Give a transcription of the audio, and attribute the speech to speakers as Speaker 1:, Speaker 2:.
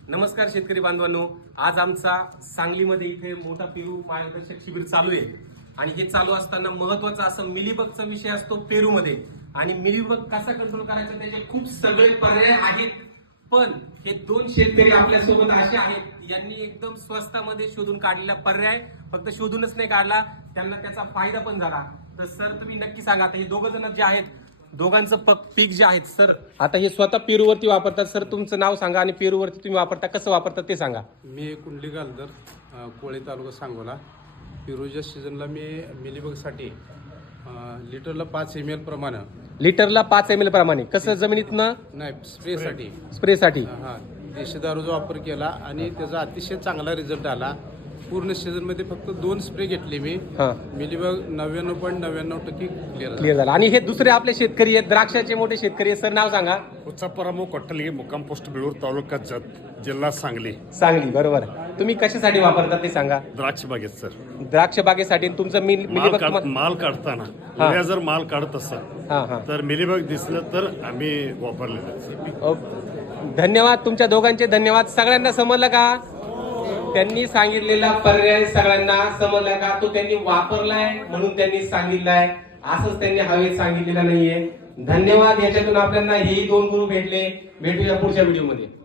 Speaker 1: नमस्कार शेतकरी बांधवांनो, आज आमचा सांगलीमध्ये इथे मोठा पेरू मार्गदर्शक शिबिर चालू आहे आणि हे चालू असताना महत्त्वाचा असं मिलीबगचा विषय असतो पेरूमध्ये आणि मिलीबग कसा कंट्रोल करायचा त्याचे खूप सगळे पर्याय आहेत. पण हे दोन शेतकरी आपल्या सोबत असे आहेत यांनी एकदम स्वस्तामध्ये शोधून काढलेला पर्याय, फक्त शोधूनच नाही काढला, त्यांना त्याचा फायदा पण झाला. तर सर तुम्ही नक्की सांगा, आता हे दोघं जण जे आहेत दोघांचं पीक जे आहेत सर, आता हे स्वतः पेरूवरती वापरतात. सर तुमचं नाव सांगा आणि पेरूवरती तुम्ही वापरता कसं वापरतात ते सांगा.
Speaker 2: मी कुंडली गालदर, कोळे तालुका सांगोला. पेरूच्या सीझनला मी मिलीबगसाठी लिटरला 5 ml प्रमाणे,
Speaker 1: लिटरला 5 ml प्रमाणे कसं जमिनीतनं
Speaker 2: नाही स्प्रेसाठी
Speaker 1: स्प्रेसाठी
Speaker 2: देशी दारूचा वापर केला आणि त्याचा अतिशय चांगला रिझल्ट आला. पूर्ण सीझन मध्ये फक्त 2 स्प्रे घेतले मी. मिलीबग 99.99%
Speaker 1: क्लिअर झाला. आणि हे दुसरे आपले शेतकरी आहेत, द्राक्षाचे मोठे शेतकरी आहेत. सर नाव सांगा.
Speaker 3: उत्सापरामो कोट्टलगे, मुक्काम पोस्ट बिळूर, तालुका जत, जिल्हा सांगली.
Speaker 1: सांगली, बरोबर. तुम्ही कशासाठी वापरता ते सांगा.
Speaker 3: द्राक्ष बागेत सर,
Speaker 1: द्राक्ष बागेसाठी तुमचं
Speaker 3: माल काढताना जर माल काढत असेल तर मिलीबग दिसलं तर आम्ही वापरलेलं.
Speaker 1: धन्यवाद तुमच्या दोघांचे, धन्यवाद. सगळ्यांना समजलं का? त्यांनी सांगितलेला पर्याय सगळ्यांना समजला का? तो त्यांनी वापरलाय म्हणून त्यांनी सांगितलाय, असंच त्यांनी हवेत सांगितलेलं नाहीये. धन्यवाद. याच्यातून आपल्याला हेही 2 गुरु भेटले. भेटूया पुढच्या व्हिडिओमध्ये.